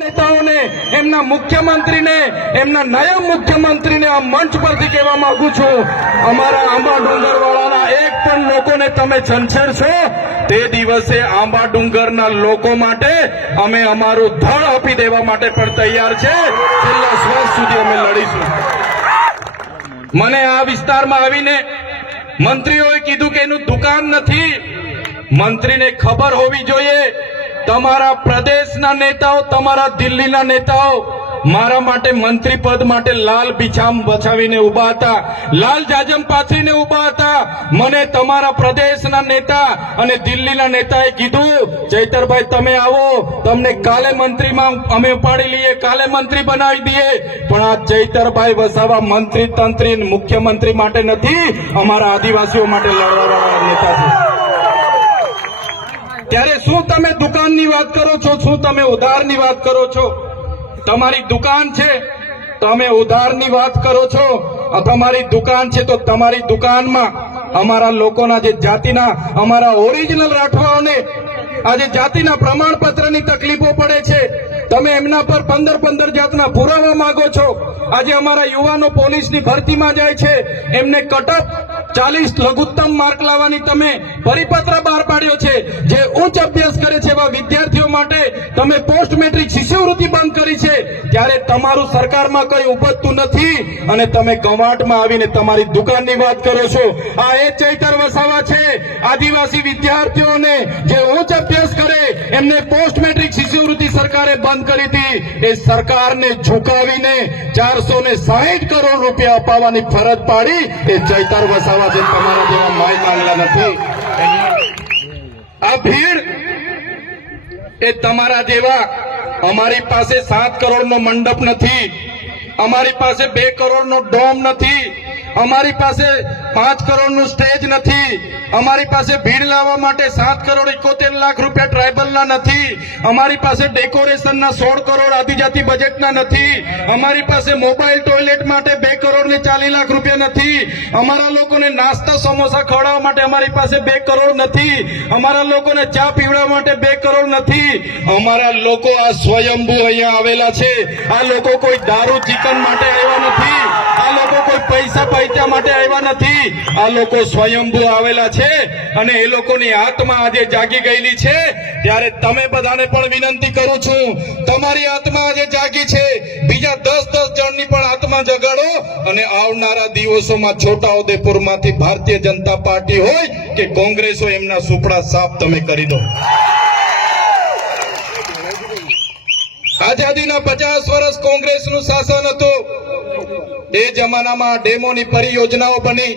નેતાઓને એમના મુખ્યમંત્રીને એમના નાયબ મુખ્યમંત્રીને આ મંચ પરથી કહેવા માંગુ છું, આંબા ડુંગરવાળાના એક પણ લોકોને તમે છંછેડશો તે દિવસે આંબા ડુંગરના લોકો માટે અમે અમારું ધડ આપી દેવા માટે પણ તૈયાર છે. છેલ્લા શ્વાસ સુધી અમે લડીશું. મને આ વિસ્તારમાં આવીને મંત્રીઓએ કીધું કે એનું દુકાન નથી. મંત્રીને ખબર હોવી જોઈએ, તમારા પ્રદેશના નેતાઓ, તમારા દિલ્હીના નેતાઓ મારા માટે મંત્રી પદ માટે લાલ બિછામ બછાવીને ઉભા હતા, લાલ જાજમ પાથરીને ઉભા હતા. મને તમારા પ્રદેશના નેતા અને દિલ્હીના નેતાએ કીધું, ચૈતરભાઈ તમે આવો, તમને કાલે મંત્રીમાં અમે ઉપાડી લઈએ, કાલે મંત્રી બનાવી દઈએ. પણ આ ચૈતરભાઈ વસાવા મંત્રી તંત્રી મુખ્યમંત્રી માટે નથી, અમારા આદિવાસીઓ માટે લડવાવાળા નેતા છે. ત્યારે શું તમે દુકાનની વાત કરો છો? શું તમે ઉધારની વાત કરો છો? તમારી દુકાન છે, તમે ઉધારની વાત કરો છો. તમારી દુકાન છે તો તમારી દુકાનમાં અમારા લોકોના જે જાતિના, અમારા ઓરિજિનલ રાઠવાઓને આજે જાતિના પ્રમાણપત્રની તકલીફો પડે છે, તમે એમના પર 15 જાતના પુરાવા માંગો છો. આજે અમારા યુવાનો પોલીસની ભરતીમાં જાય છે, એમને કટઅપ 40 લઘુત્તમ માર્ક લાવવાની તમે પરિપત્ર બહાર પાડ્યો છે. જે ઉચ્ચ અભ્યાસ કરે છે એવા વિદ્યાર્થીઓ માટે તમે પોસ્ટ મેટ્રિક શિષ્યવૃત્તિ બંધ કરી છે. ત્યારે તમારું સરકારમાં કઈ ઉપજતું નથી અને તમે ગવાટમાં આવીને તમારી દુકાનની વાત કરો છો. આ એ ચૈતર વસાવા છે, આદિવાસી વિદ્યાર્થીઓને જે ઉચ્ચ અભ્યાસ કરે એમને પોસ્ટ મેટ્રિક શિષ્યવૃત્તિ સરકારે બંધ કરી હતી. એ સરકારને ઝુકાવીને 460 કરોડ રૂપિયા અપાવવાની ફરજ પાડી એ ચૈતર વસાવા છે. તમારા જેવા માય માંગલા નથી. આ ભીડ એ તમારા જેવા, અમારી પાસે 7 કરોડનો મંડપ નથી, અમારી પાસે 2 કરોડનો ડોમ નથી, અમારી પાસે 5 કરોડનું સ્ટેજ નથી, અમારી પાસે ભીડ લાવવા માટે 7 કરોડ 71 લાખ રૂપિયા ટ્રાઇબલના નથી, અમારી પાસે ડેકોરેશનના 16 કરોડ આદિજાતિ બજેટના નથી, અમારી પાસે મોબાઈલ ટોયલેટ માટે 2 કરોડ ને 40 લાખ રૂપિયા નથી, અમારા લોકોને નાસ્તા સમોસા ખવડાવવા માટે અમારી પાસે 2 કરોડ નથી, અમારા લોકોને ચા પીવડાવવા માટે 2 કરોડ નથી. અમારા લોકો આ સ્વયંભૂ અહીંયા આવેલા છે. આ લોકો કોઈ દારૂ ચિકન માટે આવ્યા નથી, આ લોકો કોઈ પૈસા પૈસા માટે આવ્યા નથી. આ લોકો સ્વયંભૂ આવેલા છે અને એ લોકોની આત્મા આજે જાગી ગયેલી છે. ત્યારે તમે બધાને પણ વિનંતી કરું છું, તમારી આત્મા આજે જાગી છે, બીજા 10 જણની પણ આત્મા જગાડો અને આવનારા દિવસોમાં છોટાઉદેપુરમાંથી ભારતીય જનતા પાર્ટી હોય કે કોંગ્રેસ હોય, એમના સુપડા સાફ તમે કરી દો. આઝાદીના 50 વર્ષ કોંગ્રેસનું શાસન હતું. એ જમાનામાં ડેમોની પરિયોજનાઓ બની,